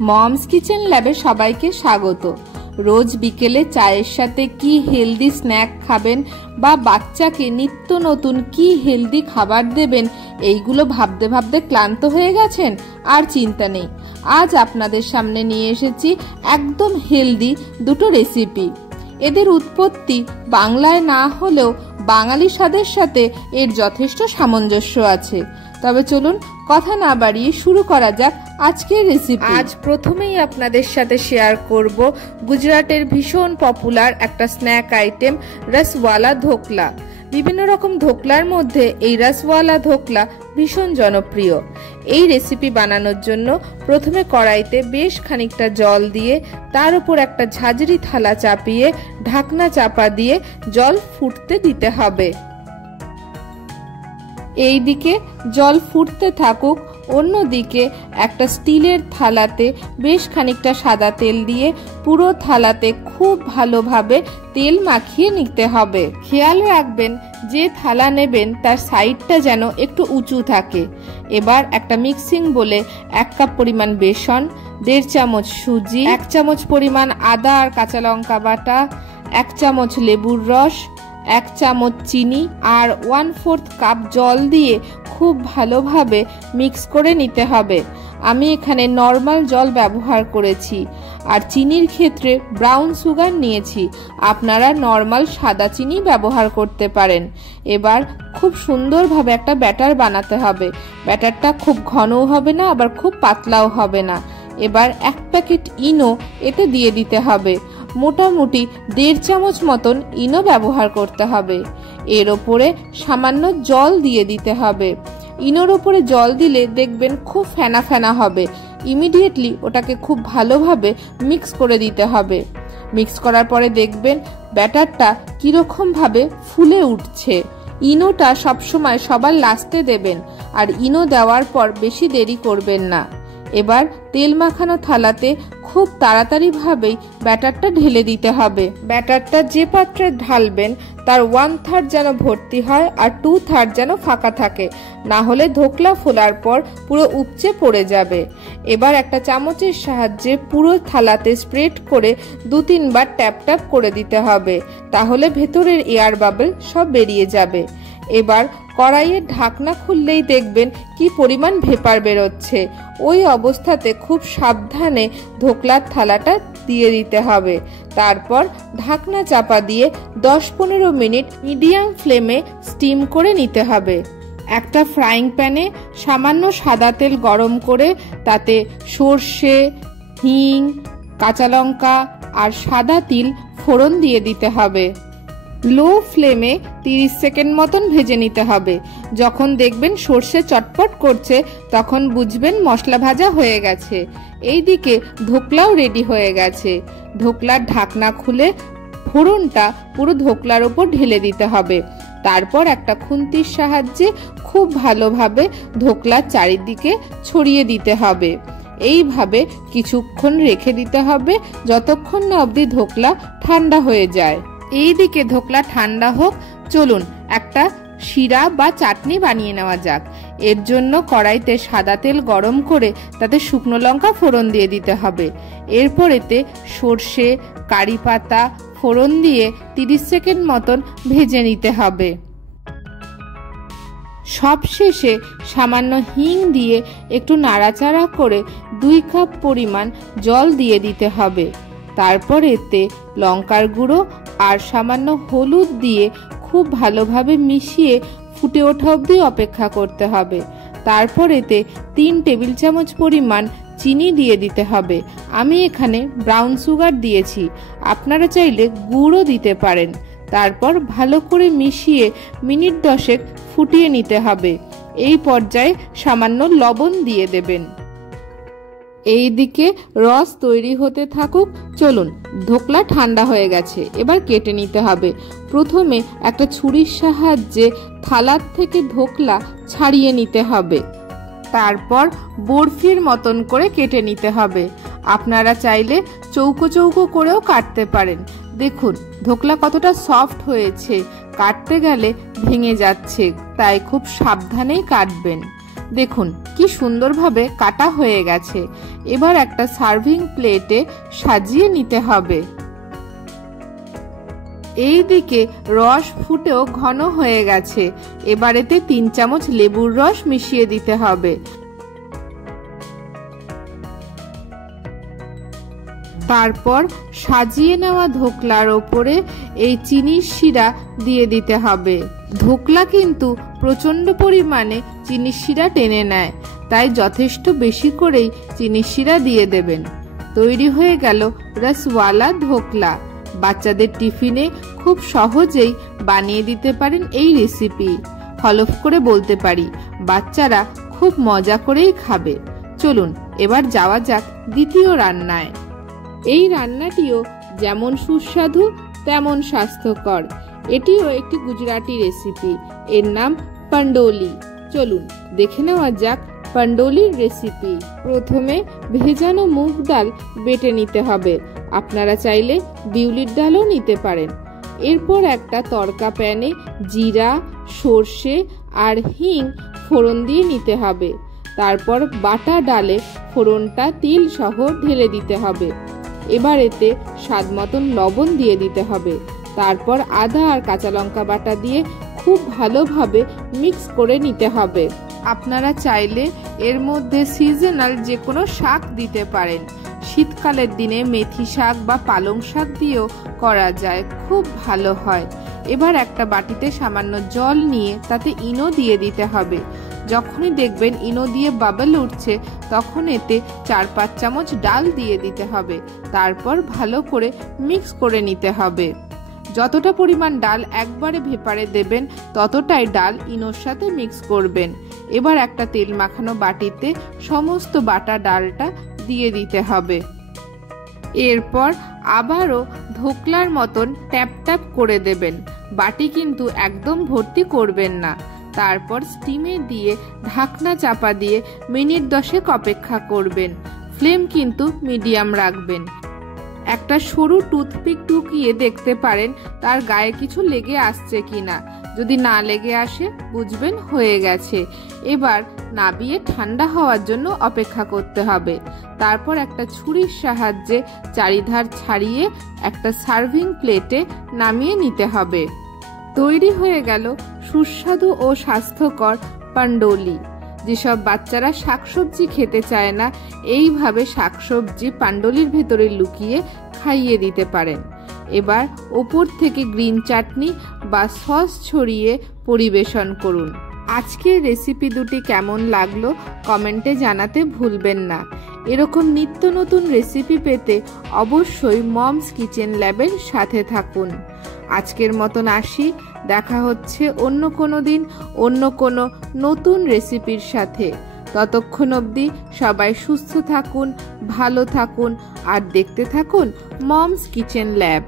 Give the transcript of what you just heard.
Moms kitchen ল্যাবে সবাইকে স্বাগত। রোজ বিকেলে চায়ের সাথে কি হেলদি স্ন্যাক খাবেন বা বাচ্চাকে নিত্য নতুন কি হেলদি খাবার দেবেন, এইগুলো ভাবতে ভাবতে ক্লান্ত হয়ে গেছেন? আর চিন্তা নেই, আজ আপনাদের সামনে নিয়ে এসেছি একদম হেলদি দুটো রেসিপি। এদের উৎপত্তি বাংলায় না হলেও বাঙালি স্বাদের সাথে এর যথেষ্ট সামঞ্জস্য আছে। তবে চলুন কথা না বাড়িয়ে শুরু করা যাক আজকের রেসিপি। আজ প্রথমেই আপনাদের সাথে শেয়ার করব গুজরাটের ভীষণ পপুলার একটা স্ন্যাক আইটেম রসওয়ালা ধোকলা। বিভিন্ন রকম ধোকলার মধ্যে এই রসওয়ালা ধোকলা ভীষণ জনপ্রিয়। এই রেসিপি বানানোর জন্য প্রথমে কড়াইতে বেশ খানিকটা জল দিয়ে তার উপর একটা ঝাঁঝরি থালা চাপিয়ে ঢাকনা চাপা দিয়ে জল ফুটতে দিতে হবে। এই দিকে জল ফুটতে থাকুক, অন্যদিকে একটা স্টিলের থালাতে বেশ খানিকটা সাদা তেল দিয়ে পুরো থালাতে খুব ভালোভাবে তেল মাখিয়ে নিতে হবে। খেয়াল রাখবেন যে থালা নেবেন তার সাইডটা যেন একটু উঁচু থাকে। এবার একটা মিক্সিং বলে 1 কাপ পরিমাণ বেসন, 1.5 চামচ সুজি, 1 চামচ পরিমাণ আদা আর কাঁচা লঙ্কা বাটা, 1 চামচ লেবুর রস, 1 চামচ চিনি আর 1/4 কাপ জল দিয়ে খুব ভালোভাবে মিক্স করে নিতে হবে। আমি এখানে নর্মাল জল ব্যবহার করেছি আর চিনির ক্ষেত্রে ব্রাউন সুগার নিয়েছি, আপনারা নর্মাল সাদা চিনি ব্যবহার করতে পারেন। এবার খুব সুন্দরভাবে একটা ব্যাটার বানাতে হবে। ব্যাটারটা খুব ঘনও হবে না আবার খুব পাতলাও হবে না। এবার 1 প্যাকেট ইনো এতে দিয়ে দিতে হবে। মোটামুটি 1.5 চামচ মতন ইনো ব্যবহার করতে হবে। এর ওপরে সামান্য জল দিয়ে দিতে হবে। ইনোর ওপরে জল দিলে দেখবেন খুব ফেনা ফেনা হবে। ইমিডিয়েটলি ওটাকে খুব ভালোভাবে মিক্স করে দিতে হবে। মিক্স করার পরে দেখবেন ব্যাটারটা কিরকম ভাবে ফুলে উঠছে। ইনোটা সবসময় সবার লাস্টে দেবেন আর ইনো দেওয়ার পর বেশি দেরি করবেন না। এবার তেল মাখানো থালাতে খুব তাড়াতাড়ি ভাবেই ব্যাটারটা ঢেলে দিতে হবে। ব্যাটারটা যে পাত্রে ঢালবেন তার 1/3 যেন ভর্তি হয় আর 2/3 যেন ফাঁকা থাকে, না হলে ধোকলা ফোলার পর পুরো উপচে পড়ে যাবে। এবার একটা চামচের সাহায্যে পুরো থালাতে স্প্রেড করে 2-3 বার ট্যাপ ট্যাপ করে দিতে হবে, তাহলে ভেতরের এয়ার বাবল সব বেরিয়ে যাবে। এবার কড়াইয়ের ঢাকনা খুললেই দেখবেন কি পরিমাণ ভেপার বেরোচ্ছে। ওই অবস্থাতে খুব সাবধানে ধোকলার থালাটা দিয়ে দিতে হবে। তারপর ঢাকনা চাপা দিয়ে 10-15 মিনিট মিডিয়াম ফ্লেমে স্টিম করে নিতে হবে। একটা ফ্রাইং প্যানে সামান্য সাদা তেল গরম করে তাতে সর্ষে, হিং, কাঁচা লঙ্কা আর সাদা তিল ফোড়ন দিয়ে দিতে হবে। লো ফ্লেমে 30 সেকেন্ড মতন ভেজে নিতে হবে। যখন দেখবেন সর্ষে চটপট করছে তখন বুঝবেন মশলা ভাজা হয়ে গেছে। এইদিকে ধোকলাও রেডি হয়ে গেছে। ধোকলার ঢাকনা খুলে ফোড়নটা পুরো ধোকলার উপর ঢেলে দিতে হবে। তারপর একটা খুন্তির সাহায্যে খুব ভালোভাবে ধোকলার চারিদিকে ছড়িয়ে দিতে হবে। এইভাবে কিছুক্ষণ রেখে দিতে হবে যতক্ষণ না অবধি ধোকলা ঠান্ডা হয়ে যায়। এইদিকে ধোকলা ঠান্ডা হোক, চলুন একটা শিরা বা চাটনি বানিয়ে নেওয়া যাক। এর জন্য কড়াইতে সাদা তেল গরম করে তাতে শুকনো লঙ্কা ফোড়ন দিয়ে দিতে হবে। এরপর এতে সর্ষে, কারি পাতা ফোড়ন দিয়ে 30 সেকেন্ড মতন ভেজে নিতে হবে। সবশেষে সামান্য হিং দিয়ে একটু নাড়াচাড়া করে 2 কাপ পরিমাণ জল দিয়ে দিতে হবে। তারপর এতে লঙ্কার গুঁড়ো আর সামান্য হলুদ দিয়ে খুব ভালোভাবে মিশিয়ে ফুটে ওঠা অবধি অপেক্ষা করতে হবে। তারপর এতে 3 টেবিল চামচ পরিমাণ চিনি দিয়ে দিতে হবে। আমি এখানে ব্রাউন সুগার দিয়েছি, আপনারা চাইলে গুড়ও দিতে পারেন। তারপর ভালো করে মিশিয়ে মিনিট 10 ফুটিয়ে নিতে হবে। এই পর্যায়ে সামান্য লবণ দিয়ে দেবেন। এইদিকে রস তৈরি হতে থাকুক। চলুন, ধোকলা ঠান্ডা হয়ে গেছে, এবার কেটে নিতে হবে। প্রথমে একটা ছুরির সাহায্যে থালার থেকে ধোকলা ছাড়িয়ে নিতে হবে। তারপর বরফির মতন করে কেটে নিতে হবে। আপনারা চাইলে চৌকো চৌকো করেও কাটতে পারেন। দেখুন ধোকলা কতটা সফট হয়েছে, কাটতে গেলে ভেঙে যাচ্ছে, তাই খুব সাবধানেই কাটবেন। দেখুন কি সুন্দরভাবে কাটা হয়ে গেছে। এবার একটা সার্ভিং প্লেটে সাজিয়ে নিতে হবে। এই দিকে রস ফুটেও ঘন হয়ে গেছে। এবার এতে 3 চামচ লেবুর রস মিশিয়ে দিতে হবে। তারপর সাজিয়ে নেওয়া ধোকলার ওপরে এই চিনির শিরা দিয়ে দিতে হবে। ধোকলা কিন্তু প্রচন্ড পরিমাণে চিনির শিরা টেনে নেয়, তাই যথেষ্ট বেশি করেই চিনির শিরা দিয়ে দেবেন। তৈরি হয়ে গেল রসওয়ালা ধোকলা। বাচ্চাদের টিফিনে খুব সহজেই বানিয়ে দিতে পারেন এই রেসিপি। হলফ করে বলতে পারি বাচ্চারা খুব মজা করেই খাবে। চলুন এবার যাওয়া যাক দ্বিতীয় রান্নায়। এই রান্নাটিও যেমন সুস্বাদু তেমন স্বাস্থ্যকর। এটিও একটি গুজরাটি রেসিপি, এর নাম পান্ডোলি। চলুন দেখে নেওয়া যাক পান্ডোলির রেসিপি। প্রথমে ভেজানো মুগ ডাল বেটে নিতে হবে। আপনারা চাইলে বিউলির ডালও নিতে পারেন। এরপর একটা তড়কা প্যানে জিরা, সর্ষে আর হিং ফোড়ন দিয়ে নিতে হবে। তারপর বাটা ডালে ফোড়নটা তিল সহ ঢেলে দিতে হবে। এবার এতে স্বাদ মতন লবণ দিয়ে দিতে হবে। তারপর আদা আর কাঁচা লঙ্কা বাটা দিয়ে খুব ভালোভাবে মিক্স করে নিতে হবে। আপনারা চাইলে এর মধ্যে সিজনাল যে কোনো শাক দিতে পারেন। শীতকালের দিনে মেথি শাক বা পালং শাক দিয়েও করা যায়, খুব ভালো হয়। এবার একটা বাটিতে সামান্য জল নিয়ে তাতে ইনো দিয়ে দিতে হবে। যখনই দেখবেন ইনো দিয়ে বাবল উঠছে তখন এতে 4-5 চামচ ডাল দিয়ে দিতে হবে। তারপর ভালো করে মিক্স করে নিতে হবে। যতটা পরিমাণ ডাল একবারে ভেপারে দেবেন ততটাই ডাল ইনোর সাথে মিক্স করবেন। এবার একটা তেল মাখানো বাটিতে সমস্ত বাটা ডালটা দিয়ে দিতে হবে। এরপর আবারও ধোকলার মতন ট্যাপ ট্যাপ করে দেবেন। বাটি কিন্তু একদম ভর্তি করবেন না। তারপর স্টিমে দিয়ে ঢাকনা চাপা দিয়ে মিনিট 10 অপেক্ষা করবেন। ফ্লেম কিন্তু মিডিয়াম রাখবেন। একটা সরু টুথপিক ঢুকিয়ে দেখতে পারেন তার গায়ে কিছু লেগে আসছে কিনা। যদি না লেগে আসে বুঝবেন হয়ে গেছে। এবার নাবিয়ে ঠান্ডা হওয়ার জন্য অপেক্ষা করতে হবে। তারপর একটা ছুরির সাহায্যে চারিধার ছাড়িয়ে একটা সার্ভিং প্লেটে নামিয়ে নিতে হবে। তৈরি হয়ে গেল সুস্বাদু ও স্বাস্থ্যকর পান্ডোলি। যেসব বাচ্চারা শাকসবজি খেতে চায় না, এইভাবে শাকসবজি পান্ডোলির ভেতরে লুকিয়ে খাইয়ে দিতে পারেন। এবার ওপর থেকে গ্রিন চাটনি বা সস ছড়িয়ে পরিবেশন করুন। আজকের রেসিপি দুটি কেমন লাগলো কমেন্টে জানাতে ভুলবেন না। এরকম নিত্য নতুন রেসিপি পেতে অবশ্যই মমস কিচেন ল্যাবের সাথে থাকুন। আজকের মতন আসি, দেখা হচ্ছে অন্য কোনো দিন অন্য কোনো নতুন রেসিপির সাথে। ততক্ষণ অবধি সবাই সুস্থ থাকুন, ভালো থাকুন আর দেখতে থাকুন মমস কিচেন ল্যাব।